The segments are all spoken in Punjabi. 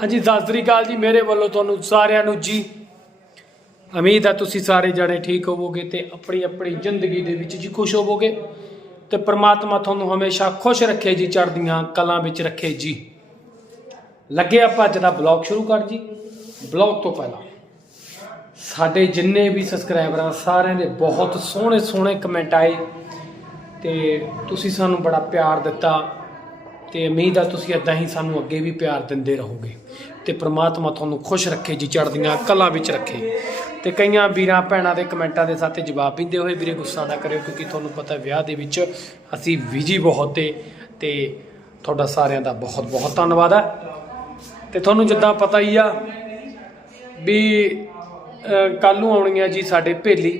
ਹਾਂਜੀ, ਸਤਿ ਸ੍ਰੀ ਅਕਾਲ ਜੀ। ਮੇਰੇ ਵੱਲੋਂ ਤੁਹਾਨੂੰ ਸਾਰਿਆਂ ਨੂੰ ਜੀ ਉਮੀਦ ਹੈ ਤੁਸੀਂ ਸਾਰੇ ਜਣੇ ਠੀਕ ਹੋਵੋਗੇ ਤੇ ਆਪਣੀ ਆਪਣੀ ਜ਼ਿੰਦਗੀ ਦੇ ਵਿੱਚ ਜੀ ਖੁਸ਼ ਹੋਵੋਗੇ ਤੇ ਪ੍ਰਮਾਤਮਾ ਤੁਹਾਨੂੰ ਹਮੇਸ਼ਾ ਖੁਸ਼ ਰੱਖੇ ਜੀ, ਚੜ੍ਹਦੀਆਂ ਕਲਾਂ ਵਿੱਚ ਰੱਖੇ ਜੀ। ਲੱਗੇ ਆਪਾਂ ਅੱਜ ਦਾ ਬਲੌਗ ਸ਼ੁਰੂ ਕਰ ਜੀ। ਬਲੌਗ ਤੋਂ ਪਹਿਲਾਂ ਸਾਡੇ ਜਿੰਨੇ ਵੀ ਸਬਸਕ੍ਰਾਈਬਰ ਆ, ਸਾਰਿਆਂ ਦੇ ਬਹੁਤ ਸੋਹਣੇ ਸੋਹਣੇ ਕਮੈਂਟ ਆਏ ਤੇ ਤੁਸੀਂ ਸਾਨੂੰ ਬੜਾ ਪਿਆਰ ਦਿੱਤਾ ਤੇ ਉਮੀਦ ਆ ਤੁਸੀਂ ਇਦਾਂ ਹੀ ਸਾਨੂੰ ਅੱਗੇ ਵੀ ਪਿਆਰ ਦਿੰਦੇ ਰਹੋਗੇ। ਤੇ ਪ੍ਰਮਾਤਮਾ ਤੁਹਾਨੂੰ ਖੁਸ਼ ਰੱਖੇ, ਜੀ ਚੜ੍ਹਦੀਆਂ ਕਲਾਂ ਵਿੱਚ ਰੱਖੇ। ਤੇ ਕਈਆਂ ਵੀਰਾਂ ਭੈਣਾਂ ਦੇ ਕਮੈਂਟਾਂ ਦੇ ਸਾਥੇ ਜਵਾਬ ਦਿੰਦੇ ਹੋਏ, ਵੀਰੇ ਗੁੱਸਾ ਨਾ ਕਰਿਓ ਕਿਉਂਕਿ ਤੁਹਾਨੂੰ ਪਤਾ ਵਿਆਹ ਦੇ ਵਿੱਚ ਅਸੀਂ ਵਿਜੀ ਬਹੁਤ ਤੇ ਤੇ ਤੁਹਾਡਾ ਸਾਰਿਆਂ ਦਾ ਬਹੁਤ ਬਹੁਤ ਧੰਨਵਾਦ ਹੈ ਤੇ ਤੁਹਾਨੂੰ ਜਿੱਦਾਂ ਪਤਾ ਹੀ ਆ ਵੀ ਕੱਲ ਨੂੰ ਆਉਣੀ ਆ ਜੀ ਸਾਡੇ ਭੇਲੀ।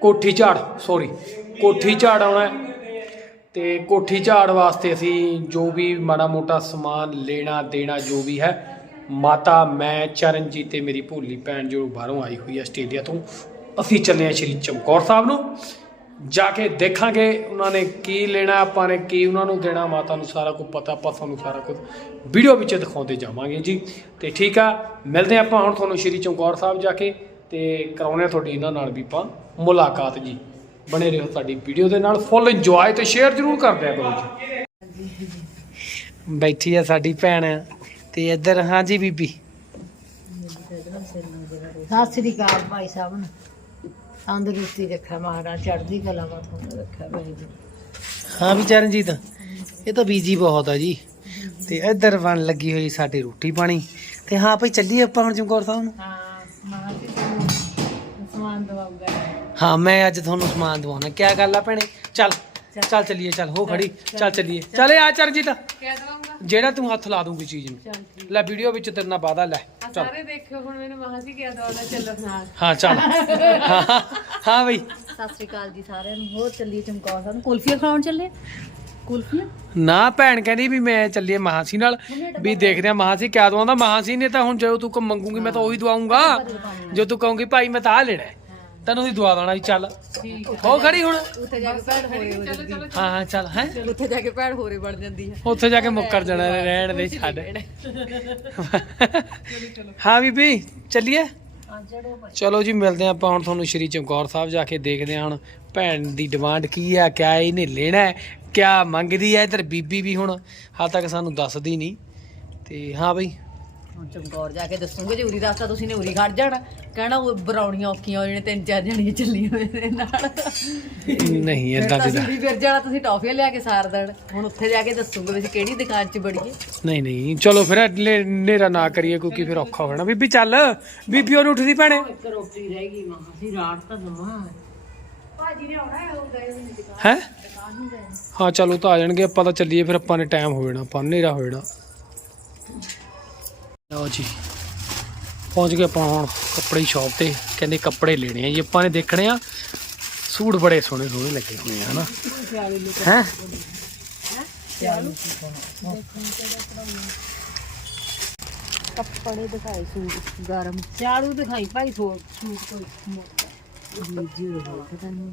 ਕੋਠੀ ਝਾੜ ਸੌਰੀ ਕੋਠੀ ਝਾੜ ਆਉਣਾ ਹੈ। ਤੇ ਕੋਠੀ ਝਾੜ ਵਾਸਤੇ ਅਸੀਂ ਜੋ ਵੀ ਮਾੜਾ ਮੋਟਾ ਸਮਾਨ ਲੈਣਾ ਦੇਣਾ ਜੋ ਵੀ ਹੈ ਮਾਤਾ ਮੈਂ ਚਰਨਜੀਤ ਤੇ ਮੇਰੀ ਭੋਲੀ ਭੈਣ ਜੋ ਬਾਹਰੋਂ ਆਈ ਹੋਈ ਹੈ ਆਸਟ੍ਰੇਲੀਆ ਤੋਂ ਅਸੀਂ ਚੱਲੇ ਹਾਂ ਸ਼੍ਰੀ ਚਮਕੌਰ ਸਾਹਿਬ ਨੂੰ। ਜਾ ਕੇ ਦੇਖਾਂਗੇ ਉਹਨਾਂ ਨੇ ਕੀ ਲੈਣਾ ਆਪਾਂ ਨੇ ਕੀ ਉਹਨਾਂ ਨੂੰ ਦੇਣਾ ਮਾਤਾ ਨੂੰ ਸਾਰਾ ਕੁਝ ਪਤਾ ਆਪਾਂ ਤੁਹਾਨੂੰ ਸਾਰਾ ਕੁਝ ਵੀਡੀਓ ਵਿੱਚ ਦਿਖਾਉਂਦੇ ਜਾਵਾਂਗੇ ਜੀ। ਤੇ ਠੀਕ ਆ ਮਿਲਦੇ ਆਪਾਂ ਹੁਣ ਤੁਹਾਨੂੰ ਸ਼੍ਰੀ ਚਮਕੌਰ ਸਾਹਿਬ ਜਾ ਕੇ ਤੇ ਕਰਾਉਣੇ ਆ ਤੁਹਾਡੀ ਇਹਨਾਂ ਨਾਲ ਵੀ ਆਪਾਂ ਮੁਲਾਕਾਤ ਜੀ। ਬਣੇ ਰਹੋ ਸਾਡੀ ਵੀਡੀਓ ਦੇ ਨਾਲ ਫੁੱਲ ਇੰਜੋਏ ਤੇ ਸ਼ੇਅਰ ਜ਼ਰੂਰ ਕਰਦੇ ਆ ਕਰੋ ਜੀ। ਬੈਠੀ ਆ ਸਾਡੀ ਭੈਣ। ਤੇ ਇੱਧਰ ਹਾਂਜੀ ਬੀਬੀ। ਸਤਿ ਸ੍ਰੀ ਅਕਾਲ ਭਾਈ ਸਾਹਿਬ ਨੂੰ। ਤੰਦਰੁਸਤੀ ਰੱਖਿਆ ਮਹਾਰਾਜ ਚੜ੍ਹਦੀ ਕਲਾ ਮਾ ਤੁਹਾਨੂੰ ਰੱਖਿਆ ਭਾਈ ਜੀ। ਹਾਂ ਵੀ ਚਰਨਜੀਤ ਇਹ ਤਾਂ ਬੀਜੀ ਬਹੁਤ ਆ ਜੀ। ਤੇ ਇੱਧਰ ਬਣ ਲੱਗੀ ਹੋਈ ਸਾਡੀ ਰੋਟੀ ਪਾਣੀ। ਤੇ ਹਾਂ ਭਾਈ ਚੱਲੀਏ ਆਪਾਂ ਹੁਣ ਚਮਕੌਰ ਸਾਹਿਬ ਨੂੰ। ਹਾਂ ਮਹਾਰਾਜ ਤੁਹਾਨੂੰ ਸਮਾਨ ਦਵਾਉਂਗਾ ਹਾਂ ਮੈਂ ਅੱਜ ਤੁਹਾਨੂੰ ਸਮਾਨ ਦਵਾਉਣਾ। ਕੀ ਗੱਲ ਆ ਭੈਣੇ? ਚੱਲ। ਚੱਲ। ਚੱਲੀਏ ਚੱਲ ਹੋ ਖੜੀ। ਚੱਲ ਚੱਲੀਏ। ਚੱਲੇ। ਆ ਚਰਨਜੀਤ ਕਿਆ ਦਵਾਉਂਗਾ ਜਿਹੜਾ ਤੂੰ ਹੱਥ ਲਾ ਦੂੰਗੀ ਚੀਜ਼ ਨੂੰ। ਚੱਲ ਠੀਕ। ਲੈ ਵੀਡੀਓ ਵਿੱਚ ਤੇਰੇ ਨਾਲ ਵਾਦਾ ਲੈ। ਆ ਚੱਲ। ਸਾਰੇ ਦੇਖਿਓ ਹੁਣ ਮੈਨੂੰ ਮਹਾਂ ਜੀ ਕਿਆ ਦਵਾਉਂਦਾ ਚੱਲੋ ਨਾਲ। ਹਾਂ ਚੱਲ। ਹਾਂ ਹਾਂ ਬਈ। ਸਤਿ ਸ੍ਰੀ ਅਕਾਲ ਜੀ ਸਾਰਿਆਂ ਨੂੰ। ਹੋਰ ਚੱਲੀਏ ਚਮਕੌਰ ਸਾਹਿਬ ਨੂੰ। ਕੁਲਫੀਆਂ ਖਾਣ ਚੱਲੇ? ਕੁਲਫੀਆਂ? ਨਾ ਭੈਣ ਕਹਿੰਦੀ ਵੀ ਮੈਂ ਚੱਲੀਏ ਮਹਾਸੀ ਨਾਲ। ਵੀ ਦੇਖਦੇ ਆ ਮਹਾਸੀ ਕਿਆ ਦਵਾਉਂਦਾ। ਮਹਾਸੀ ਨੇ ਤਾਂ ਹੁਣ ਜੋ ਤੂੰ ਕੋ ਮੰਗੂਗੀ ਮੈਂ ਤਾਂ ਉਹੀ ਦਵਾਉਂਗਾ। ਜੋ ਤੂੰ ਕਹੂੰਗੀ ਭਾਈ ਮੈਂ ਤਾਂ ਆ ਲੈਣਾ ਹੈ। ਤੈਨੂੰ ਹੀ ਦਵਾ ਦੇਣਾ ਵੀ ਚੱਲ। ਠੀਕ ਹੋ ਖੜੀ ਹੁਣ? ਉੱਥੇ ਜਾ ਕੇ ਭੈਣ ਹੋਰੇ ਹੋ ਜਾਂਦੀ ਹੈ ਹਾਂ ਹਾਂ ਚੱਲ ਹੈ? ਉੱਥੇ ਜਾ ਕੇ ਭੈਣ ਹੋਰੇ ਬਣ ਜਾਂਦੀ ਹੈ। ਉੱਥੇ ਜਾ ਕੇ ਮੁੱਕਰ ਜਾਣਾ ਰਹਿਣ ਦੇ ਛੱਡ। ਹਾਂ। ਬੀਬੀ ਚੱਲੀਏ? ਚਲੋ ਜੀ ਮਿਲਦੇ ਹਾਂ ਆਪਾਂ ਹੁਣ ਤੁਹਾਨੂੰ ਸ਼੍ਰੀ ਚਮਕੌਰ ਸਾਹਿਬ ਜਾ ਕੇ ਦੇਖਦੇ ਹਾਂ ਹੁਣ ਭੈਣ ਦੀ ਡਿਮਾਂਡ ਕੀ ਆ ਕਿਆ ਇਹਨੇ ਲੈਣਾ ਹੈ ਕਿਆ ਮੰਗਦੀ ਹੈ। ਇਧਰ ਬੀਬੀ ਵੀ ਹੁਣ ਹਾਲ ਤੱਕ ਸਾਨੂੰ ਦੱਸਦੀ ਨਹੀਂ। ਤੇ ਹਾਂ ਬਈ ਹੁਣ ਚਮਕੌਰ ਜਾ ਕੇ ਦੱਸੂਗੇ ਜੇ ਉਰੀ ਰਸਤਾ ਤੁਸੀਂ ਨੇ ਉਰੀ ਖੜ ਜਾਣਾ। ਕਹਿਣਾ ਉਹ ਬਰਾਉਣੀਆਂ ਔਖੀਆਂ ਹੋ ਜਾਣੇ ਤਿੰਨ ਚਾਰ ਜਣੀਆਂ ਚੱਲੀਆਂ ਮੇਰੇ ਨਾਲ। ਨਹੀਂ ਤਾਂ ਦੀ ਅਸੀਂ ਫਿਰ ਜਾਣਾ ਤੁਸੀਂ ਟੌਫੀਆਂ ਲਿਆ ਕੇ ਸਾਰ ਦੇਣ। ਹੁਣ ਉੱਥੇ ਜਾ ਕੇ ਦੱਸੂਗੇ ਵੀ ਅਸੀਂ ਕਿਹੜੀ ਦੁਕਾਨ 'ਚ ਬੜੀਏ। ਨਹੀਂ ਨਹੀਂ ਚਲੋ ਫਿਰ ਨੇਰਾ ਨਾ ਕਰੀਏ ਕਿਉਂਕਿ ਫਿਰ ਔਖਾ ਹੋ ਜਾਣਾ ਬੀਬੀ ਚੱਲ ਬੀਬੀ ਉਹਨੂੰ ਉੱਠਦੀ ਭੈਣੇ। ਇੱਕ ਰੋਟੀ ਰਹਿ ਗਈ ਮਾਂ ਅਸੀਂ ਰਾਤ ਤਾਂ ਦਮਾ ਭਾਜੀ ਨੇ ਆਉਣਾ ਹੈ ਉਹ ਗਏ ਹੋਏ ਦੁਕਾਨ। ਚਲੋ ਤਾਂ ਆ ਜਾਣਗੇ ਆਪਾਂ ਤਾਂ ਚੱਲੀਏ ਫਿਰ ਆਪਾਂ ਨੇ ਟਾਈਮ ਹੋ ਜਾਣਾ ਆਪਾਂ ਨੂੰ ਹਨੇਰਾ ਹੋ ਜਾਣਾ। ਲਓ ਜੀ। ਪਹੁੰਚ ਗਏ ਆਪਾਂ ਹੁਣ ਕੱਪੜੇ ਦੀ ਸ਼ਾਪ ਤੇ। ਕਹਿੰਦੇ ਕੱਪੜੇ ਲੈਣੇ ਆ ਜੀ। ਆਪਾਂ ਨੇ ਦੇਖਣੇ ਆ ਸੂਟ ਬੜੇ ਸੋਹਣੇ ਸੋਹਣੇ ਲੱਗੇ ਹੋਏ ਆ ਹਨਾ? ਹੈ? ਕੱਪੜੇ ਦਿਖਾਈ ਸੂਟ ਗਰਮ। ਚਾਲੂ ਦਿਖਾਈ ਭਾਈ ਸੂਟ ਸੂਟ ਕੋਈ? ਮੋਟਾ ਜੀ ਜੀ ਪਤਾ ਨਹੀਂ।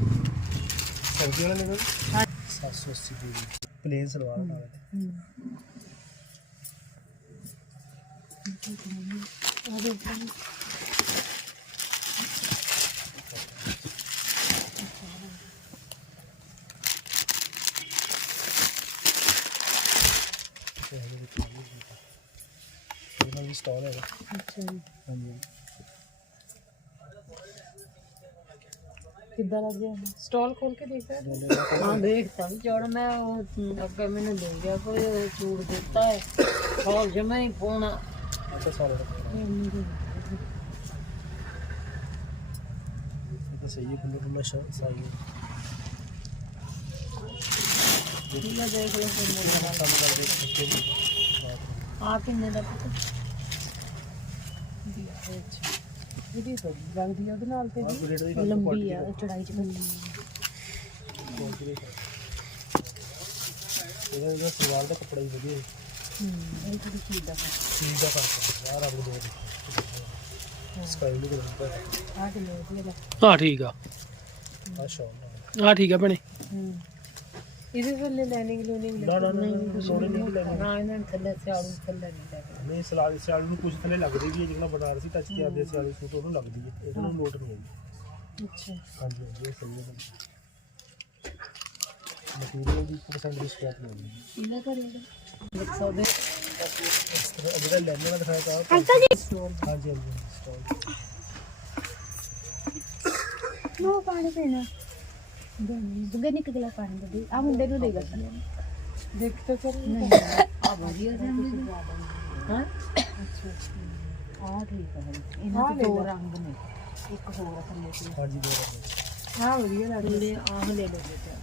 ਸਰਦੀ ਵਾਲਾ ਲੈਣਾ 780 ਦੀ ਪਲੇਨ ਸਲਵਾਰ ਨਾਲ ਇਹਨਾਂ ਦੀ ਸਟਾਲ ਹੈਗਾ। ਅੱਛਾ ਜੀ। ਹਾਂਜੀ। ਕਿੱਦਾਂ ਲੱਗਿਆ ਸਟਾਲ ਖੋਲ ਕੇ ਦੇਖ ਰਿਹਾ ਹਾਂ ਦੇਖਤਾ ਜੜ ਮੈਂ ਉਹ ਅੱਗੇ ਮੈਨੂੰ ਦੇ ਗਿਆ ਕੋਈ ਉਹ ਚੂੜ ਦਿੱਤਾ ਹੈ। ਸਟਾਲ ਜਮਾ ਹੀ ਪੋਣਾ। ਅੱਛਾ ਸਾਰਾ ਸਹੀ ਹੈ ਖੁੱਲ੍ਹਾ ਖੁੱਲ੍ਹਾ ਸ਼ਾ- ਸਾਈ ਇਹਦਾ ਦੇਖ ਲਓ ਕਿੰਨੇ ਦਾ। ਕੰਮ ਕਰਦੇ ਖਿੱਚੇ ਵੀ। ਆ ਕਿੰਨੇ ਦਾ ਪੁੱਤ? ਇਹਦੀ ਤਾਂ ਲੱਗਦੀ ਆ ਉਹਦੇ ਨਾਲ ਤੇ ਆਹ ਗ੍ਰੇਡ ਦੀ ਗੱਲ ਲੰਬੀ ਆ ਚੜਾਈ ਚ ਇਹਦਾ ਇਹਦਾ ਸਲਵਾਰ ਦਾ ਕੱਪੜਾ ਹੀ ਵਧੀਆ ਹੈ। ਇਹ ਥੋੜੀ ਚੀਜ਼ ਦਾ ਚੀਜ਼ ਦਾ ਫ਼ਰਕ ਹੈ। ਯਾਰ ਆਪਣੇ ਦੋ ਦੇ ਸਕਾਈ ਬਲੂ ਕਲਰ ਦਾ ਆ ਕਿੰਨੇ ਵਧੀਆ ਦਾ ਹਾਂ ਠੀਕ ਆ। ਆ ਸ਼ੌਲ ਹਾਂ ਠੀਕ ਆ ਭੈਣੇ। ਹੂੰ। ਇਹਦੇ ਥੱਲੇ ਲਾਈਨਿੰਗ ਲੂਨਿੰਗ ਨਾ ਨਾ ਨਾ ਨਹੀਂ ਲੱਗਦੀ ਨਾ ਇਹਨਾਂ ਥੱਲੇ ਸਿਆੜੂ ਥੱਲੇ ਨਹੀਂ ਲੱਗਦਾ ਨਹੀਂ ਸਲਾਦ ਸਿਆਲ ਨੂੰ ਕੁਝ ਥੱਲੇ ਲੱਗਦੀ ਵੀ ਹੈ ਜਿਹੜਾ ਬਨਾਰਸੀ ਟੱਚ ਕੇ ਆਦੇ ਸਿਆਲ ਸੂਟ ਉਹਨੂੰ ਲੱਗਦੀ ਹੈ ਇਹਨਾਂ ਨੂੰ ਲੋਟ ਨਹੀਂ ਆਈ। ਅੱਛਾ। ਹਾਂਜੀ ਹਾਂਜੀ ਇਹ ਸਹੀ ਹੈ ਮਟੀਰੀਅਲ ਦੀ 1% ਦੀ ਸ਼ਿਕਾਇਤ ਨਹੀਂ ਹੋਈ ਇਹਨਾਂ ਕਰੇ ਦੇਖ ਸਕਦੇ ਇਸ ਤਰ੍ਹਾਂ ਜਿਹੜਾ ਲੈਣੇ ਵਾਲਾ ਦਿਖਾਇਆ ਤਾਂ ਅੰਕਲ ਜੀ। ਹਾਂਜੀ ਹਾਂਜੀ ਸਟਾਲ ਨੋ ਪਾਣੀ ਪੀਣਾ। ਦੁੱਗੇ ਨਿਕ ਗਲਾ ਪਾਣੀ ਦੇ ਆ ਮੁੰਡੇ ਨੂੰ ਦੇ ਗਾ ਦੇਖ ਤਾਂ ਚੱਲ। ਆ ਵਧੀਆ ਜਾਂਦੇ ਹਾਂ। ਆ ਠੀਕ ਹੈ ਇਹਨਾਂ ਦੇ ਦੋ। ਰੰਗ ਨੇ। ਇੱਕ ਹੋਰ ਥੱਲੇ ਤੇ। ਹਾਂਜੀ ਦੋ ਰੰਗ ਹਾਂ ਵਧੀਆ ਲੱਗਦਾ। ਆਹ ਲੈ ਲਓ ਬੇਟਾ।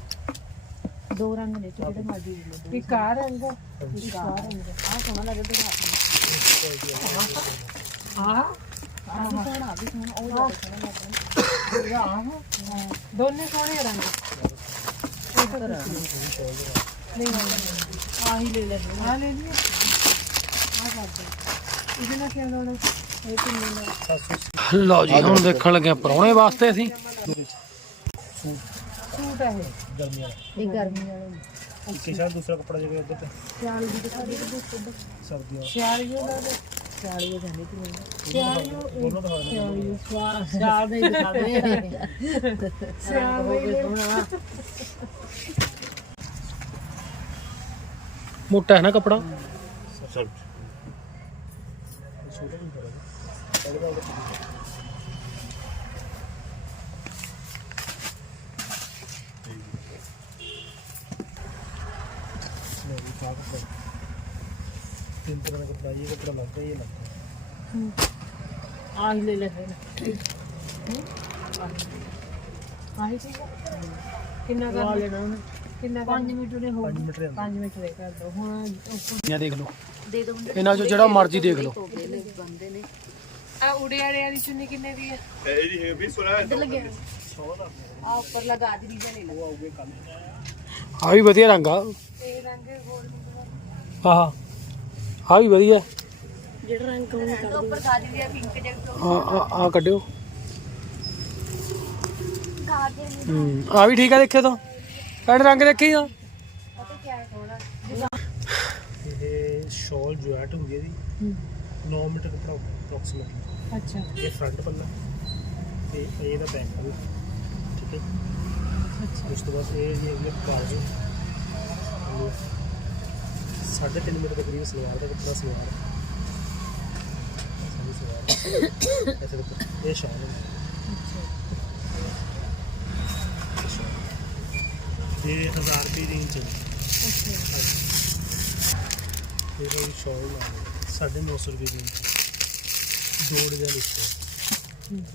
ਦੋ ਰੰਗ ਨੇ ਜਿਹੜੇ ਮਰਜ਼ੀ ਲੈ ਲਓ। ਇੱਕ ਆ ਰੰਗ ਆ, ਇੱਕ ਆ ਰੰਗ ਆ। ਸੋਹਣਾ ਲੱਗਦਾ ਆਹ ਆਹ? ਵੀ ਸੋਹਣਾ ਆਹ ਵੀ ਸੋਹਣਾ। ਉਹ ਜ਼ਿਆਦਾ ਸੋਹਣਾ ਲੱਗਦਾ। ਦੋਨੇ ਸੋਹਣੇ ਰੰਗ। ਨਹੀਂ ਆਹ ਹੀ ਲੈ ਲੈ ਆ ਲੈ ਲਈ ਆ ਦੇ ਇਹਦੇ ਨਾਲ ਕੀ ਲਾਉਣਾ ਇਹ ਕਿੰਨੇ ਦਾ 780 ਲਓ ਜੀ ਹੁਣ ਦੇਖਣ ਲੱਗੇ ਪਰੌਣੇ ਵਾਸਤੇ ਅਸੀਂ। ਸੂਟ ਸੂਟ ਹੈ ਇਹ। ਗਰਮੀਆਂ ਦਾ ਇਹ ਗਰਮੀ ਵਾਲੇ ਨੇ। ਇੱਕ ਸ਼ਾਇਦ ਦੂਸਰਾ ਕੱਪੜਾ ਜਿਹਾ ਉੱਧਰ ਤੇ। ਸਿਆਲ ਦੀ ਦਿਖਾ ਦੇ ਸਰਦੀਆਂ ਸਿਆਲੀਓ ਦਾ। ਤੇ ਚਾਲੀ ਹੋ ਜਾਂਦੀ ਤੀ ਦੋਨੋਂ ਦੋਨੋਂ ਦਿਖਾ ਦਿੰਦੇ ਸਵਾਲ ਸਿਆਲ ਦੇ ਹੀ ਦਿਖਾ ਦੇ। ਸਿਆਲ ਹੋ ਗਏ ਸੋਹਣਾ ਮੋਟਾ ਹੈ ਨਾ ਕੱਪੜਾ? ਸਰ ਛੋਟਾ ਨਹੀਂ ਆਹ ਕਿੰਨਾ ਕਰ ਲੈਣਾ ਉਹਨੇ ਕਿੰਨਾ ਕਰ 5 ਮਿੰਟ ਨੇ ਹੋ 5 ਮਿੰਟ ਰਹਿੰਦਾ 5 ਮਿੰਟ ਦੇ ਕਰ ਦੋ ਹੁਣ ਉੱਪਰ ਇਹ ਦੇਖ ਲਓ। ਦੇ ਦੋ ਇਹਨਾਂ ਚੋਂ ਜਿਹੜਾ ਮਰਜ਼ੀ ਦੇਖ ਲਓ। ਬੰਦੇ ਨੇ ਆ ਉੜੇ ਵਾਲੇ ਵਾਲੀ ਚੁੰਨੀ ਕਿੰਨੇ ਦੀ ਹੈ ਆ ਉੱਪਰ ਲਗਾ ਦੀ ਰੀਜਨ ਨਹੀਂ ਉਹ ਆਉਗੇ ਕੱਲ ਆ ਵੀ ਵਧੀਆ ਰੰਗ ਆ। ਇਹ ਰੰਗ ਹੋਰ ਆਹ ਆ ਵੀ ਵਧੀਆ। ਜਿਹੜਾ ਰੰਗ ਕੌਣ ਕਰ ਉੱਪਰ ਗਾ ਦੀ ਆ ਪਿੰਕ ਜਿਹੜਾ ਆ ਆ ਆ ਕੱਢਿਓ। ਹੂੰ ਆ ਵੀ ਠੀਕ ਆ ਦੇਖਿਓ ਤਾਂ। ਕਿਹੜੇ ਰੰਗ ਦੇਖੀ ਆ। ਇਹ ਸ਼ਾਲ ਜੁਆਟ ਹੁੰਦੀ ਹੈ ਜੀ। 9 ਮੀਟਰ ਕੱਪੜਾ ਅਪਰੋਕਸੀਮੇਟਲੀ ਅੱਛਾ। ਇਹ ਫਰੰਟ ਪੱਲਾ ਤੇ ਇਹਦਾ ਬੈਕ ਪੱਲਾ ਠੀਕ ਹੈ ਅੱਛਾ। ਉਸ ਤੋਂ ਬਾਅਦ ਇਹ ਜੀ ਹੈਗੀ ਬਾਜੂ ਸਾਢੇ ਤਿੰਨ ਮੀਟਰ ਦੇ ਕਰੀਬ ਸਲਵਾਰ ਦਾ ਕੱਪੜਾ ਸਲਵਾਰ ਸਾਡੀ ਸਲਵਾਰ ਐਸੇ ਕੱਪੜਾ ਇਹ ਸ਼ਾਲ ਹੈ। ਇਹ 1000 ਰੁਪਏ ਦੀ ਇੰਚ ਹੈ। ਇਹ ਕੋਈ ਸ਼ਾਲ ਲਾ ਸਾਢੇ 900 ਰੁਪਏ ਦੀ ਇੰਚ ਦੋ ਡਿਜ਼ਾਈਨ ਲਿਖੋ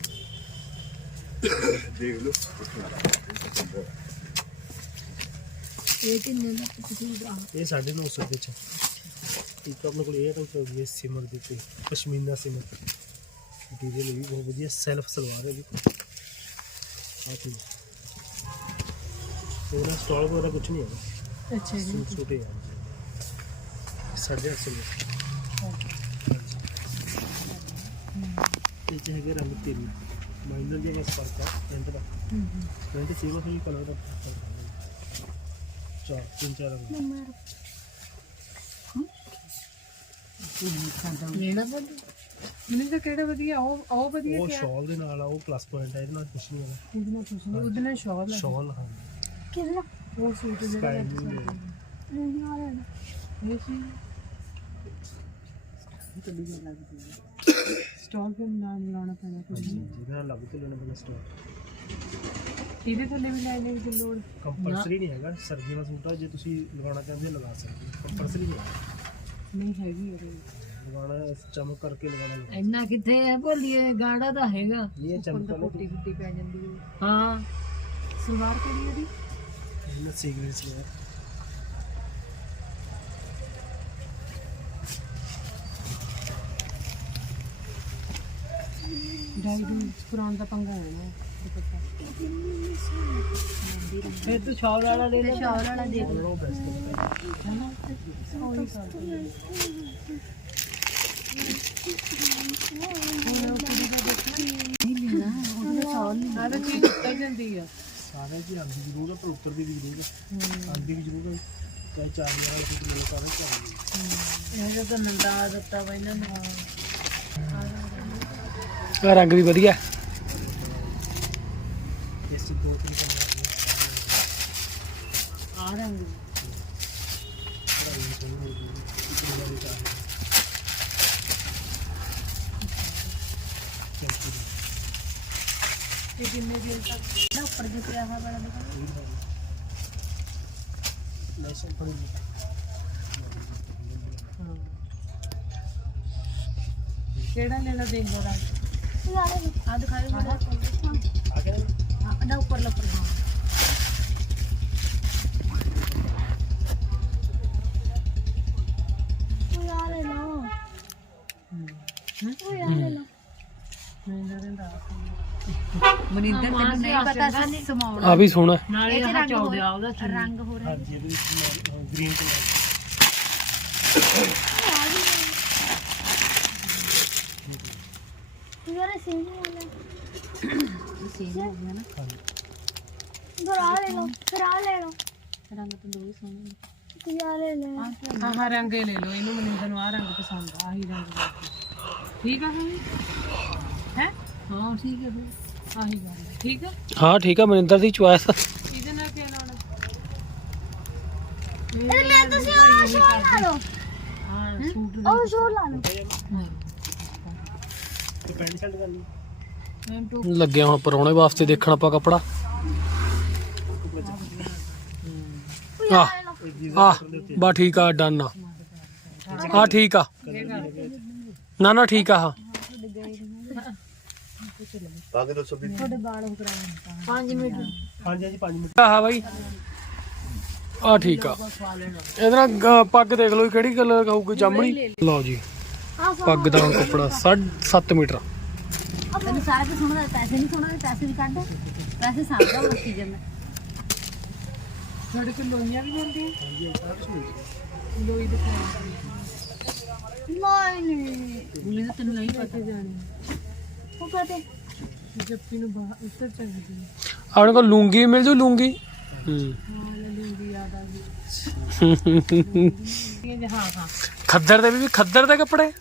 ਇਹ ਕਿੰਨੇ ਦਾ ਤੁਸੀਂ ਆ ਇਹ 950 ਰੁਪਏ ਚ ਇੱਕ ਆਪਣੇ ਕੋਲ ਇਹ ਤਾਂ ਹੋਗੀ ਸਿਮਰ ਦੀ ਤੇ ਪਸ਼ਮੀਨਾ ਸਿਮਰ। ਮਟੀਰੀਅਲ ਵੀ ਬਹੁਤ ਵਧੀਆ ਸੈਲਫ ਸਲਵਾਰ ਹੈ ਜੀ। ਆ ਠੀਕ ਉਹਨਾਂ ਸਟਾਲ ਵਗੈਰਾ ਕੁਝ ਨਹੀਂ ਹੈਗਾ। ਅੱਛਾ ਜੀ। ਹੀ ਆ। ਸਾਢੇ ਅੱਠ ਸੌ ਰੁਪਏ ਇਹ ਚ ਹੈਗੇ ਰੰਗ ਤਿੰਨ ਮਾਈਨਰ ਜਿਹਾ ਬਸ ਫ਼ਰਕ ਆ ਪ੍ਰਿੰਟ ਦਾ। ਪ੍ਰਿੰਟ ਸੇਮ ਹੈ ਕਲਰ ਦਾ ਫ਼ਰਕ ਆ। ਚਾਰ ਤਿੰਨ ਚਾਰ ਰੰਗ। ਲੈਣਾ ਬੰਦ ਮੈਨੂੰ ਤਾਂ ਕਿਹੜਾ ਵਧੀਆ ਉਹ ਉਹ ਵਧੀਆ ਉਹ ਕਿਹਾ ਸ਼ਾਲ ਦੇ ਨਾਲ ਆ ਉਹ ਪਲੱਸ ਪੁਆਇੰਟ ਹੈ ਇਹਦੇ ਨਾਲ ਕੁਝ ਨਹੀਂ ਹੈਗਾ ਇਹਦੇ ਨਾਲ ਕੁਛ ਨਹੀਂ ਉਹਦੇ ਨਾਲ ਸ਼ਾਲ ਹੈ ਸ਼ਾਲ ਹਾਂ। ਕਿੰਨਾ ਉਹ ਸੂਟ ਜਿਹੜਾ ਸਕਾਈ ਬਲੂ ਨਹੀਂ ਆ ਰਿਹਾ ਇਹ ਸੀ। ਸਟਾਲ ਵੀ ਨਾਲ ਮਿਲਾਉਣਾ ਪੈਣਾ ਹਾਂਜੀ, ਤੁਹਾਨੂੰ ਜਿਹਦੇ ਨਾਲ ਤੇ ਲੈਣਾ ਪੈਂਦਾ ਸਟੋਰ। ਇਹਦੇ ਥੱਲੇ ਵੀ ਲਾਈਨ ਦੀ ਲੋੜ। ਕੰਪਲਸਰੀ ਨਹੀਂ ਹੈਗਾ ਸਰਦੀਆਂ ਦਾ ਸੂਟ ਆ ਜੇ ਤੁਸੀਂ ਲਗਾਉਣਾ ਚਾਹੁੰਦੇ ਹੋ ਲਗਾ ਸਕਦੇ ਹੋ। ਕੰਪਲਸਰੀ ਨਹੀਂ ਹੈ। ਨਹੀਂ ਹੈਗੀ ਉਹਦੇ ਵਿੱਚ। ਲਗਾਉਣਾ ਚਮਕ ਕਰਕੇ ਲਗਾਉਣਾ ਲਗਾਉਣਾ। ਇੰਨਾ ਕਿੱਥੇ ਹੈ ਭੋਲੀਏ ਗਾੜਾ ਤਾਂ ਹੈਗਾ। ਇਹ ਚਮਕ ਉੱਪਰ ਤਾਂ ਵਾਲੀ ਪੈ ਜਾਂਦੀ ਹੈ। ਹਾਂ। ਸਲਵਾਰ ਕਿਹੜੀ ਉਹਦੀ ਇਹਨਾਂ ਸੀਗਰੇਟਸ ਨੇ है ਡਾਈ ਦੀ ਪੁਰਾਣ ਦਾ ਪੰਗਾ ਹੈ ਨਾ ਫਿਰ ਤੂੰ ਛੌਲ ਵਾਲਾ ਲੈ ਲੈ ਸ਼ਾਲ ਵਾਲਾ ਦੇਖ ਲਓ वो बेस्ट है ਆਹ ਤਾਂ ਚੀਜ਼ ਉੱਤਰ ਜਾਂਦੀ ਆ सारे की आंधी जरूर है पर उत्तर की भी जरूर है आंधी भी जरूर है चाहे चार वाला कुछ ले सारे चाहिए ਇਹ ਤਾਂ ਨੰਦਾ ਦਿੱਤਾ ਵਾ ਇਹਨਾਂ ਨੂੰ ਆ ਰੰਗ ਵੀ ਵਧੀਆ। ਕਿਹੜਾ ਲੈਣਾ ਦੇਖ ਲਓ ਰੰਗ? ਆ ਦਿਖਾਓ ਜਰਾ। ਹਾਂ ਨਾ ਉੱਪਰ ਲੱਗ ਰਿਹਾ ਮਨਿੰਦਰ ਤੈਨੂੰ ਨਹੀਂ ਪਤਾ ਸੀ ਸਮਾਉਣਾ ਆ ਵੀ ਸੋਹਣਾ ਹੈ। ਨਾਲੇ ਇਹ ਆਹ ਚੌਦਿਆ ਉਹਦਾ ਰੰਗ ਹੋ ਰਿਹਾ ਹਾਂਜੀ ਇਹਦੇ ਵਿੱਚ ਗ੍ਰੀਨ ਕਲਰ ਯਾਰ ਸੇਮ ਵਾਲਾ ਸੇਮ ਹੋ ਗਿਆ ਨਾ ਫਿਰ ਆ ਲੈ ਲਓ ਫਿਰ ਆ ਲੈ ਲਓ ਰੰਗ ਤਾਂ ਦੋ ਹੀ ਸੋਹਣੇ ਨੇ ਤੂੰ ਯਾਰ ਲੈ ਲੈ ਆਹ ਆਹ ਰੰਗ ਹੀ ਲੈ ਲਓ ਇਹਨੂੰ ਮਨਿੰਦਰ ਨੂੰ ਆਹ ਰੰਗ ਪਸੰਦ ਆ ਆਹੀ ਰੰਗ ਲੈ ਲਓ। ਠੀਕ ਆ ਹੈ ਹੈ? ਹਾਂ ਠੀਕ ਹੈ ਫਿਰ। ਆਹੀ ਗੱਲ ਹੈ ਠੀਕ ਆ? ਹਾਂ ਠੀਕ ਆ ਮਨਿੰਦਰ ਦੀ ਚੁਆਇਸ ਇਹਦੇ ਨਾਲ ਕੀ ਲਾਉਣਾ ਇਹ ਮੈਂ ਤੁਸੀਂ ਉਹ ਸ਼ੋਰ ਲਾ ਲਓ। ਹਾਂ ਸੂਟ ਉਹ ਸ਼ੋਰ ਲਾ ਲਓ। ਲੱਗਿਆ ਹੁਣ ਪਰੌਣੇ ਵਾਸਤੇ ਦੇਖਣ ਆਪਾਂ ਕੱਪੜਾ। ਆ ਆ ਬਾ ਠੀਕ ਆ ਡਨ ਆ। ਆ ਠੀਕ ਆ। ਨਾ ਨਾ ਠੀਕ ਆ ਹਾਂ। ਬਾਕੀ ਦੱਸੋ ਵੀ ਹਾਂਜੀ ਹਾਂਜੀ 5 ਮਿੰਟ ਆਹ ਬਾਈ। ਆ ਠੀਕ ਆ। ਇਹਦੇ ਨਾਲ ਪੱਗ ਦੇਖ ਲਓ ਕਿਹੜੀ ਕਲਰ ਕਹੂਗੀ ਜਾਮਣੀ ਲਓ ਜੀ। ਪੱਗ ਦਾ ਕੱਪੜਾ 7 ਮੀਟਰ। ਤੈਨੂੰ ਸਾਰਾ ਕੁਝ ਸੁਣਦਾ ਪੈਸੇ ਨਹੀਂ ਸੁਣਦਾ ਪੈਸੇ ਵੀ ਕੱਢ ਪੈਸੇ ਸਾਂਭਦਾ ਰੱਖੀ ਜਮ। ਤੁਹਾਡੇ ਕੋਲ ਲੋਈਆਂ ਵੀ ਮਿਲਦੀਆਂ ਲੋਈ ਦਿਖਾਈ ਨਹੀਂ ਨਹੀਂ ਉਹਨੇ ਤਾਂ ਤੈਨੂੰ ਨਹੀਂ ਪਤਾ ਜਾਣੀ ਉਹ ਕਹਤੇ? ਜੱਪੀ ਨੂੰ ਬਾਹਰ ਉੱਤਰ ਚਾਹੀਦੀ ਹੈ ਆਪਣੇ ਕੋਲ ਲੂੰਗੀ ਮਿਲ ਜੂ ਲੂੰਗੀ? ਹੂੰ ਹਾਂ ਲੂੰਗੀ ਯਾਦ ਆ ਗਈ। ਇਹ ਹਾਂ ਹਾਂ। ਖੱਦਰ ਦੇ ਵੀ ਖੱਦਰ ਦੇ ਕੱਪੜੇ?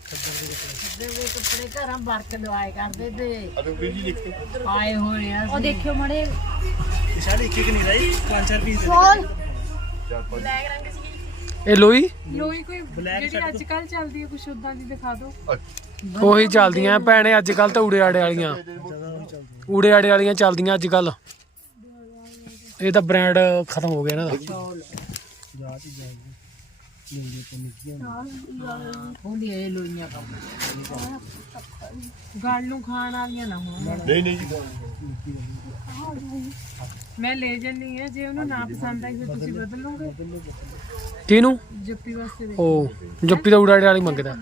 ਦੇ ਕੋਈ ਚੱਲਦੀਆਂ ਭੈਣੇ ਅੱਜ ਕੱਲ ਤਾਂ ਊੜੇ ਆੜੇ ਵਾਲੀਆਂ। ਊੜੇ ਆੜੇ ਵਾਲੀਆਂ ਚੱਲਦੀਆਂ ਅੱਜ ਕੱਲ ਇਹ ਤਾਂ ਬ੍ਰਾਂਡ ਖਤਮ ਹੋ ਗਿਆ ਇਹਨਾਂ ਦਾ। ਮੈਂ ਲੈ ਜੰਨੀ ਹੈ ਜੱਪੀ ਦਾ। ਉੜਾੜੇ ਵਾਲੀ ਮੰਗਦਾ।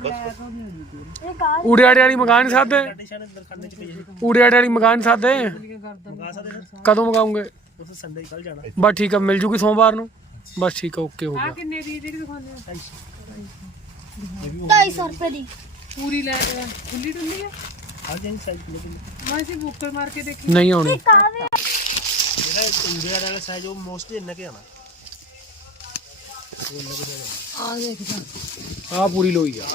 ਉੜਾੜੇ ਵਾਲੀ ਮੰਗਾ ਨਹੀਂ ਸਕਦੇ? ਉੜਾੜੇ ਵਾਲੀ ਮੰਗਾ ਨਹੀਂ ਸਕਦੇ? ਕਦੋਂ ਮੰਗਾਉਂਗੇ? ਬਸ ਸੰਡੇ ਕੱਲ ਜਾਣਾ। ਬਸ ਠੀਕ ਆ ਮਿਲ ਜੂਗੀ ਸੋਮਵਾਰ ਨੂੰ। ਬਸ ਠੀਕ ਆ ਓਕੇ ਹੋ ਆ ਕਿੰਨੇ ਦੀ ਜਿਹੜੀ ਦਿਖਾਉਂਦੇ ਹੋ? 250 ਰੁਪਏ ਦੀ। ਪੂਰੀ ਲੈ ਖੁੱਲੀ ਡੁੱਲੀ ਹੈ? ਆ ਜਾਈ ਸਾਈਜ਼ ਲੈ ਲੈ ਮੈਂ ਸੀ ਬੁੱਕਰ ਮਾਰ ਕੇ ਦੇਖੀ। ਨਹੀਂ ਆਉਣੀ। ਕਾਵੇ ਜਿਹੜਾ ਇੰਡੀਆ ਵਾਲਾ ਸਾਈਜ਼ ਉਹ ਮੋਸਟਲੀ ਇੰਨਾ ਕਿ ਆਣਾ ਆ ਦੇਖ ਜਾ ਆ ਪੂਰੀ ਲੋਈ ਆ।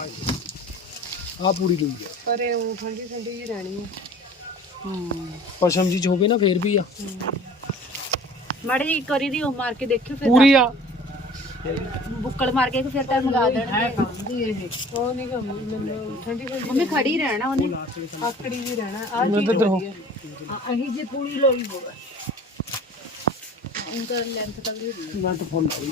ਆ ਪੂਰੀ ਲੋਈ ਆ। ਪਰ ਇਹ ਉਹ ਠੰਡੀ ਠੰਡੀ ਜੀ ਰਹਿਣੀ ਹੈ ਪਸ਼ਮ ਜੀ ਚ ਹੋਵੇ ਨਾ ਫੇਰ ਵੀ ਆ। ਮੜੀ ਜੀ ਕਰੀ ਦੀ ਉਹ ਮਾਰ ਕੇ ਦੇਖਿਓ ਫਿਰ ਪੂਰੀ ਆ। ਬੁੱਕਲ ਮਾਰ ਕੇ ਫਿਰ ਤਾਂ ਮੰਗਾ ਦੇਣਗੇ ਉਹ ਨਹੀਂ ਕੰਮ ਮੈਨੂੰ ਠੰਡੀ ਕੋਈ ਮੰਮੀ ਖੜੀ ਰਹਿਣਾ ਉਹਨੇ। ਆਕੜੀ ਵੀ ਰਹਿਣਾ। ਆ ਮੈਂ ਤਾਂ ਦੇਖੋ ਅਹੀਂ ਜੇ ਪੂਰੀ ਲੋਈ ਹੋਵੇ। ਉਨ੍ਹਾਂ ਲੈਂਥ ਤੱਕ ਦੀ ਮੈਂ ਤਾਂ ਫੋਨ ਲਾਈ।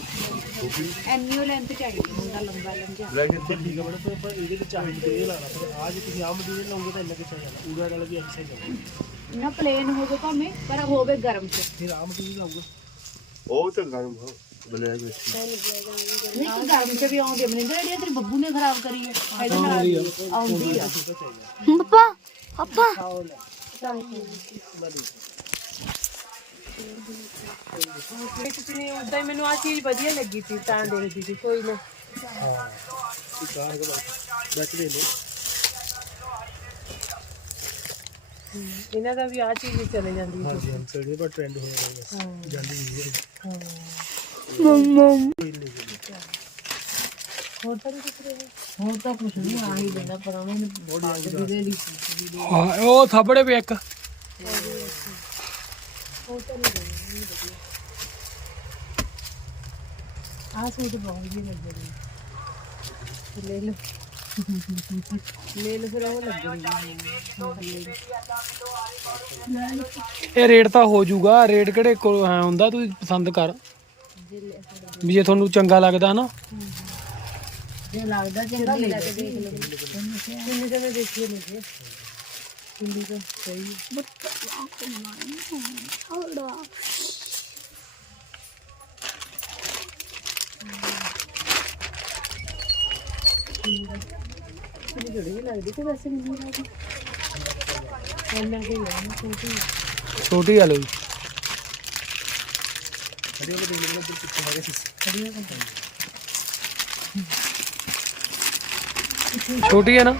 ਐਨਿਓ ਲੈਂਥ ਚਾਹੀਦੀ ਮੁੰਡਾ ਲੰਬਾ ਲੰਜਾ ਲੈਂਥ ਤਾਂ ਠੀਕ ਹੈ ਬੜਾ ਪਰ ਇਹਦੇ ਵਿੱਚ ਚਾਹੀਦੀ ਤੇ ਲਾਣਾ ਪਰ ਆਜ ਤੁਸੀਂ ਆਮ ਦੀ ਲਾਉਂਗੇ ਤਾਂ ਇੰਨਾ ਕਿੱਥੇ ਜਾਣਾ। ਪੂਰਾ ਨਾਲ ਵੀ ਐਕਸਾਈਜ਼ ਹੋਵੇ ਨਾ ਪਲੇਨ ਹੋਵੇ ਭਾਵੇਂ ਪਰ ਹੋਵੇ ਗਰਮ ਚ ਫਿਰ ਆਮ ਕੀ ਲਾਊਗਾ ਉਹ ਤਾਂ ਗਰਮ ਹੋ ਬਲੈਕ ਵਿੱਚ ਨਹੀਂ ਤਾਂ ਗਰਮ ਚ ਵੀ ਆਉਂਦੇ ਮਨਿੰਦਰ ਜਿਹੜੀ ਤੇਰੇ ਬੱਬੂ ਨੇ ਖਰਾਬ ਕਰੀ ਹੈ ਇਹਦੇ ਨਾਲ ਆਉਂਦੀ ਆ ਪਪਾ ਪਪਾ ਉਦਾਂ ਹੀ ਮੈਨੂੰ ਆ ਚੀਜ਼ ਵਧੀਆ ਲੱਗੀ ਸੀ ਤਾਂ ਦੇਖਦੀ ਸੀ ਕੋਈ ਨਾ ਹਾਂ ਠੀਕ ਆ ਬਸ ਬੈਠ ਲੈ ਇਹਨਾਂ ਦਾ ਵੀ ਆ ਚੀਜ਼ ਹੀ ਚਲੇ ਜਾਂਦੀ ਸੀ। ਹਾਂਜੀ ਹਾਂ ਸਰ ਪਰ ਟ੍ਰੈਂਡ ਹੋ ਰਿਹਾ ਬਸ। ਜਲਦੀ ਨਹੀਂ ਹੈ। ਕੋਈ ਨਹੀਂ ਹੋਰ ਤਾਂ ਨਹੀਂ ਕੁਛ ਰਿਹਾ? ਹੋਰ ਤਾਂ ਕੁਛ ਨਹੀਂ ਆ ਹੀ ਲੈਣਾ ਪਰ ਉਹਨਾਂ ਨੇ ਪੱਗ ਵੀ ਦੇ ਲਈ ਹਾਂ ਉਹ ਥੱਬੜੇ ਵੀ ਇੱਕ। ਆ ਸੂਟ ਬਹੁਤ ਵਧੀਆ ਲੱਗ ਰਿਹਾ ਲੈ ਲਓ। ਲੈ ਫਿਰ ਉਹ ਲੱਗ ਇਹ ਰੇਟ ਤਾਂ ਹੋ ਜਾਊਗਾ। ਰੇਟ ਕਿਹੜੇ ਕੋਲ ਹੈ ਹੁੰਦਾ ਤੁਸੀਂ ਪਸੰਦ ਕਰ। ਵੀ ਜੇ ਤੁਹਾਨੂੰ ਚੰਗਾ ਲੱਗਦਾ ਨਾ। ਜੇ ਲੱਗਦਾ ਚੰਗਾ ਲੈ ਕੇ ਦੇਖ ਲਓ। ਕਿੰਨੇ ਜਣੇ ਦੇਖੀਏ ਨਹੀਂ ਕਿੰਨੀ ਤਾਂ ਸਹੀ ਕਿੰਨੀ ਜੜੀ ਲੱਗਦੀ ਤੇ ਵੈਸੇ ਨਹੀਂ ਲੱਗਦੀ। ਇੰਨਾ ਕੋਈ ਹੈ ਛੋਟੀ ਛੋਟੀ ਆ ਲੋ ਜੀ ਅਰੇ ਉਹ ਦੇਖ ਲੈਣਾ ਤੇ ਕਿੱਥੇ ਹੈਗੇ ਸੀ ਛੋਟੀ ਹੈ ਨਾ।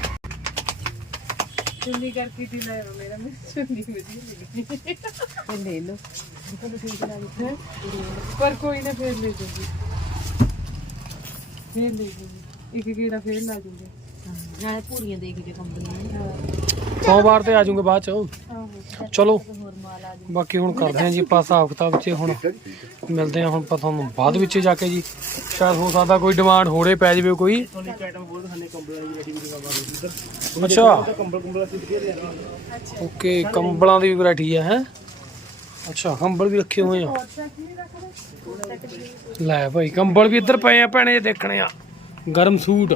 ਚੁੰਨੀ ਕਰਕੇ ਤੀ ਲੈ ਰੋ ਮੇਰਾ ਮੈਨੂੰ ਚੁੰਨੀ ਵਧੀਆ ਲੱਗੀ ਲੈ ਲਓ। ਤੁਹਾਨੂੰ ਠੀਕ ਲੱਗਦਾ। ਹੈ? ਪਰ ਕੋਈ ਨਾ ਫੇਰ ਲੈ ਜੂਗੀ। ਫੇਰ ਲੈ ਜੂਗੀ। ਇੱਕ ਕੀੜਾ ਫੇਰ ਲਾ ਜੂਗੇ। ਨਾਲੇ ਪੂਰੀਆਂ ਦੇਖ ਕੇ ਕੰਪਨੀ ਸੋਮਵਾਰ ਤੇ ਆ ਜਾਊਂਗੇ ਬਾਅਦ ਚ। ਆਹੋ। ਚਲੋ। ਹੋਰ ਮਾਲ ਆ ਬਾਕੀ ਹੁਣ ਕਰਦੇ ਹਾਂ ਜੀ ਆਪਾਂ ਹਿਸਾਬ ਕਿਤਾਬ ਚ ਹੁਣ। ਮਿਲਦੇ ਹਾਂ ਹੁਣ ਪਤਾ ਤੁਹਾਨੂੰ ਬਾਅਦ ਵਿੱਚ ਜਾ ਕੇ ਜੀ। ਸ਼ਾਇਦ ਹੋ ਸਕਦਾ ਕੋਈ ਡਿਮਾਂਡ ਹੋਰੇ ਪੈ ਜਾਵੇ ਕੋਈ। ਇੱਕ ਆਈਟਮ ਕੰਬਲ ਵੀ ਇੱਧਰ ਅੱਛਾ। ਤਾਂ ਕੰਬਲ ਕੰਬਲ ਅਸੀਂ ਵਧੀਆ ਲਿਆ। ਓਕੇ ਕੰਬਲਾਂ ਦੀ ਵੀ ਵੈਰਾਈਟੀ ਹੈ ਹੈ? ਅੱਛਾ ਕੰਬਲ ਵੀ ਰੱਖੇ ਹੋਏ ਆ। ਲੈ ਭਾਈ ਕੰਬਲ ਵੀ ਇੱਧਰ ਪਏ ਆ ਭੈਣੇ ਦੇਖਣੇ ਆ। ਗਰਮ ਸੂਟ।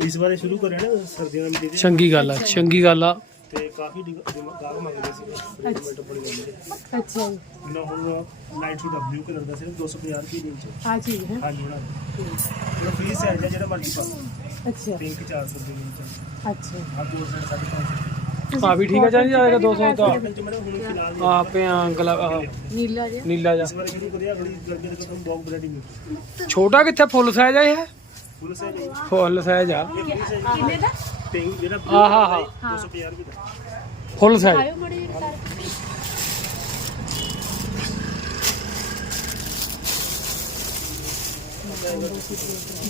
ਇਸ ਵਾਰੇ ਸ਼ੁਰੂ ਕਰਿਆ ਨਾ ਸਰਦੀਆਂ ਦਾ ਮਟੀਰੀਅਲ ਚੰਗੀ ਗੱਲ ਆ ਚੰਗੀ ਗੱਲ ਆ ਤੇ ਕਾਫੀ ਗਾਹਕ ਮੰਗਦੇ ਸੀ ਮਿੰਟ ਬੜੀ ਜਾਂਦੇ ਅੱਛਾ ਜੀ ਨਾ ਹੁਣ ਲਾਈਟ ਦਾ ਬਲੂ ਕਲਰ ਦਾ ਸਿਰਫ 250 ਰੁਪਏ ਦੀ ਇੰਚ ਆ ਚੀਜ਼ ਹੈ ਹਾਂਜੀ ਉਹਨਾਂ ਦਾ ਫ੍ਰੀ ਸਾਈਜ਼ ਹੈ ਜਿਹੜਾ ਮਰਜ਼ੀ ਪਾ ਲਓ ਅੱਛਾ ਪਿੰਕ 400 ਰੁਪਏ ਦੀ ਇੰਚ ਅੱਛਾ ਆ ਦੋ ਸਾਈਡ 550 ਆ ਵੀ ਠੀਕ ਆ ਚਾਹੀਦਾ ਜਾਏਗਾ 200 ਦਾ ਹੁਣ ਫਿਲਹਾਲ ਆ ਗਲਾ ਆਹ, ਨੀਲਾ ਜਿਹਾ। ਨੀਲਾ ਜਾ ਛੋਟਾ ਕਿੱਥੇ ਫੁੱਲ ਸਾਈਜ਼ ਆ ਇਹ? ਫੁੱਲ ਸਾਈਜ਼ ਆ। ਕਿੰਨੇ ਦਾ? ਆਹ ਹਾਂ ਹਾਂ 250 ਰੁਪਏ ਦਾ। Full size. ਆਇਓ ਮੜੀ ਕਰ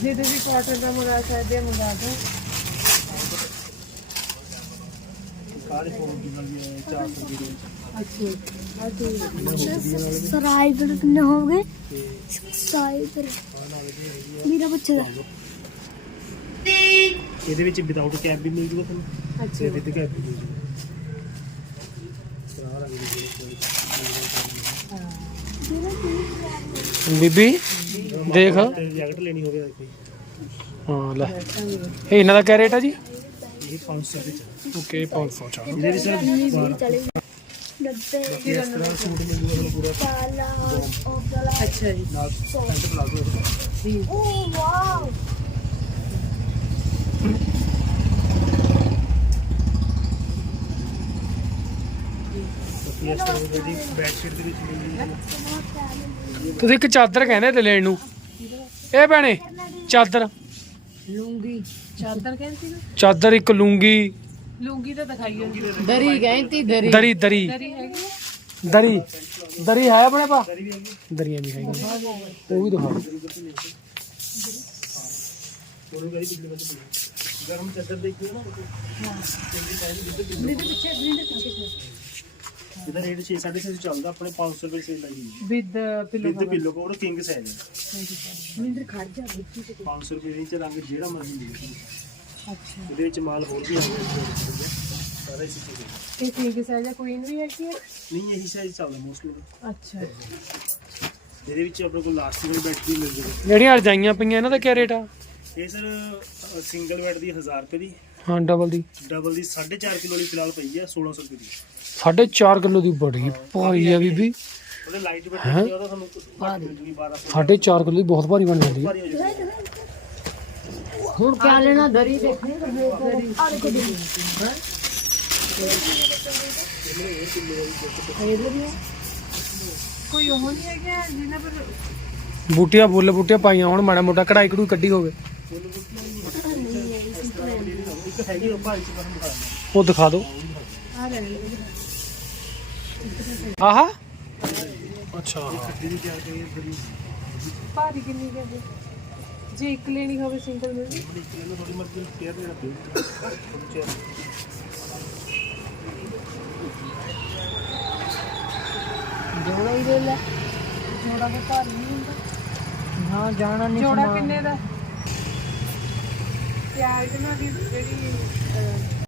ਜੇ ਤੁਸੀਂ ਕਾਟਨ ਦਾ ਮੰਗਾ ਸਕਦੇ ਹੋ ਮੰਗਾ ਦਿਓ। ਸਾਰੇ ਫੋਨ ਦੀ ਨਾਲ ਵੀ 400 ਰੁਪਏ ਦੀ ਅੱਛਾ ਆ ਚੀਜ਼ ਸਰਾਈ ਫਿਰ ਕਿੰਨੇ ਹੋ ਗਏ? ਸਰਾਈ ਫਿਰ ਮੇਰਾ ਬੱਚਾ ਦਾ। ਇਹਦੇ ਵਿੱਚ ਵਿਦਆਊਟ ਕੈਪ ਵੀ ਮਿਲ ਜੂਗਾ ਤੁਹਾਨੂੰ? ਅੱਛਾ। ਤੇ ਵਿਦ ਕੈਪ ਵੀ ਮਿਲ ਜੂਗਾ। ਸਰਾਰਾ ਵੀ ਬੀਬੀ ਦੇਖ। ਤੇ ਜੈਕਟ ਲੈਣੀ ਹੋਵੇ ਕੋਈ ਹਾਂ ਲੈ। ਇਹ ਇਹਨਾਂ ਦਾ ਕਿਆ ਰੇਟ ਆ ਜੀ? ਇਹ 500 ਵਿੱਚ ਹੈ। ਓਕੇ 500 ਚਾ ਇਹਦੇ ਵਿੱਚ ਸਿਰਫ 12 ਇਸ ਤਰ੍ਹਾਂ ਸੂਟ ਮਿਲ ਜੂਗਾ ਤੁਹਾਨੂੰ ਪੂਰਾ ਕਾਲਾ ਉਹ ਅੱਛਾ ਜੀ ਨਾਲ ਪੈਂਟ ਪਲਾਜ਼ੋ ਓ ਵਾਓ ਇਸ ਤਰ੍ਹਾਂ ਦੀ ਬੈਡ ਸ਼ੀਟ ਦੇ ਵਿੱਚ ਮਿਲ ਜੂਗੀ ਤੁਸੀਂ ਇੱਕ ਚਾਦਰ ਕਹਿੰਦੇ ਤੇ ਲੈਣ ਨੂੰ ਇਹ ਭੈਣੇ, ਚਾਦਰ ਲੂੰਗੀ। ਚਾਦਰ ਕਹਿੰਦੀ ਨਾ? ਚਾਦਰ ਇੱਕ ਲੂੰਗੀ। ਲੂੰਗੀ ਤਾਂ ਦਿਖਾਈ ਹੁੰਦੀ ਦਰੀ ਕਹਿੰਦੀ ਦਰੀ। ਦਰੀ ਦਰੀ। ਦਰੀ ਹੈਗੀ ਆ? ਦਰੀ। ਦਰੀ ਹੈ ਆਪਣੇ ਪਾ? ਦਰੀਆਂ ਵੀ ਹੈਗੀਆਂ। ਉਹ ਵੀ ਦਿਖਾ। ਗਰਮ ਚੱਦਰ ਦੇਖੀਓ ਨਾ ਇਹਦਾ ਰੇਟ 6 650 ਚੱਲਦਾ ਆਪਣੇ 500 ਰੁਪਏ ਸੇਲ ਹੋਈ with pillow with pillow king size ਹੈ ਮਿੰਦਰ ਖੜ ਜਾ ਵਿੱਚੀ ਤੇ 500 ਰੁਪਏ ਦੇ ਵਿੱਚ ਰੰਗ ਜਿਹੜਾ ਮਰਜ਼ੀ ਮਿਲੇ ਅੱਛਾ। ਇਹਦੇ ਵਿੱਚ ਮਾਲ ਹੋਰ ਵੀ ਆਉਂਦਾ ਸਾਰਾ ਇਸੇ ਚ ਗਿਆ। ਇਹ ਕਿੰਗ ਸਾਈਜ਼ ਹੈ ਕੁਈਨ ਵੀ ਹੈ ਨਹੀਂ ਇਹੀ ਸਾਈਜ਼ ਚੱਲਦਾ ਮੋਸਟਲੀ ਅੱਛਾ। ਇਹਦੇ ਵਿੱਚ ਆਪਣੇ ਕੋਲ ਲਾਸਟਿਕ ਵਾਲੀ ਬੈਟਰੀ ਮਿਲ ਜੂਗੀ। ਜਿਹੜੀਆਂ ਰਜਾਈਆਂ ਪਈਆਂ ਇਹਨਾਂ ਦਾ ਕੀ ਰੇਟ ਆ? ਇਹ ਸਰ ਸਿੰਗਲ ਬੈਡ ਦੀ 1000 ਰੁਪਏ ਦੀ। ਹਾਂ ਡਬਲ ਦੀ। ਡਬਲ ਦੀ 4.5 ਕਿਲੋ ਵਾਲੀ ਫਿਲਹਾਲ ਪਈ ਹੈ 1600 ਰੁਪਏ ਦੀ। 4.5 ਕਿਲੋ ਦੀ ਬੜੀ ਭਾਰੀ ਆ ਬੀਬੀ। ਉਹਦੇ ਲਾਈਟ ਬੈਟਰੀ ਉਹਦਾ ਤੁਹਾਨੂੰ ਘੱਟ ਮਿਲ ਜੂਗੀ 1200 4.5 ਕਿਲੋ ਦੀ ਬਹੁਤ ਭਾਰੀ ਬਣ ਜਾਂਦੀ ਹੈ ਭਾਰੀ ਹੋ ਹੁਣ ਕਿਆ ਲੈਣਾ? ਦਰੀ ਦੇਖਣੀ ਦਰੀ ਆ ਦੇਖੋ ਦਰੀ ਕੋਈ ਉਹ ਨਹੀਂ ਹੈਗਾ ਜਿਹਨਾਂ ਪਰ ਬੂਟੀਆਂ ਬੁੱਲ ਬੂਟੀਆਂ ਪਾਈਆਂ ਹੁਣ ਮਾੜਾ ਮੋਟਾ ਕਢਾਈ ਕਢੂਈ ਕੱਢੀ ਹੋਵੇ। ਇੱਕ ਹੈਗੀ ਉਹ ਭਾਰੀ ਚ ਬਣ ਦਿਖਾ ਉਹ ਦਿਖਾ ਦਿਓ। ਆ ਲੈ ਆਹਾ? ਅੱਛਾ। ਭਾਰੀ ਕਿੰਨੀ ਕੁ ਹੈ ਜੇ? ਇੱਕ ਲੈਣੀ ਹੋਵੇ ਸਿੰਗਲ ਮਿਲ ਜੂ। ਬੜੀ ਕਿਲੋ ਥੋੜੀ ਮਰਜ਼ੀ ਕੇਅਰ ਲੈਣਾ ਪਊ ਜੋੜਾ ਹੀ ਲੈ ਲੈ ਜੋੜਾ ਤਾਂ ਭਾਰੀ ਨਹੀਂ ਹੁੰਦਾ। ਹਾਂ ਜਾਣਾ ਨਹੀਂ ਜੋੜਾ ਕਿੰਨੇ ਦਾ? ਪਿਆਜ਼ ਨਾਲ ਦੀ ਜਿਹੜੀ ਅਹ,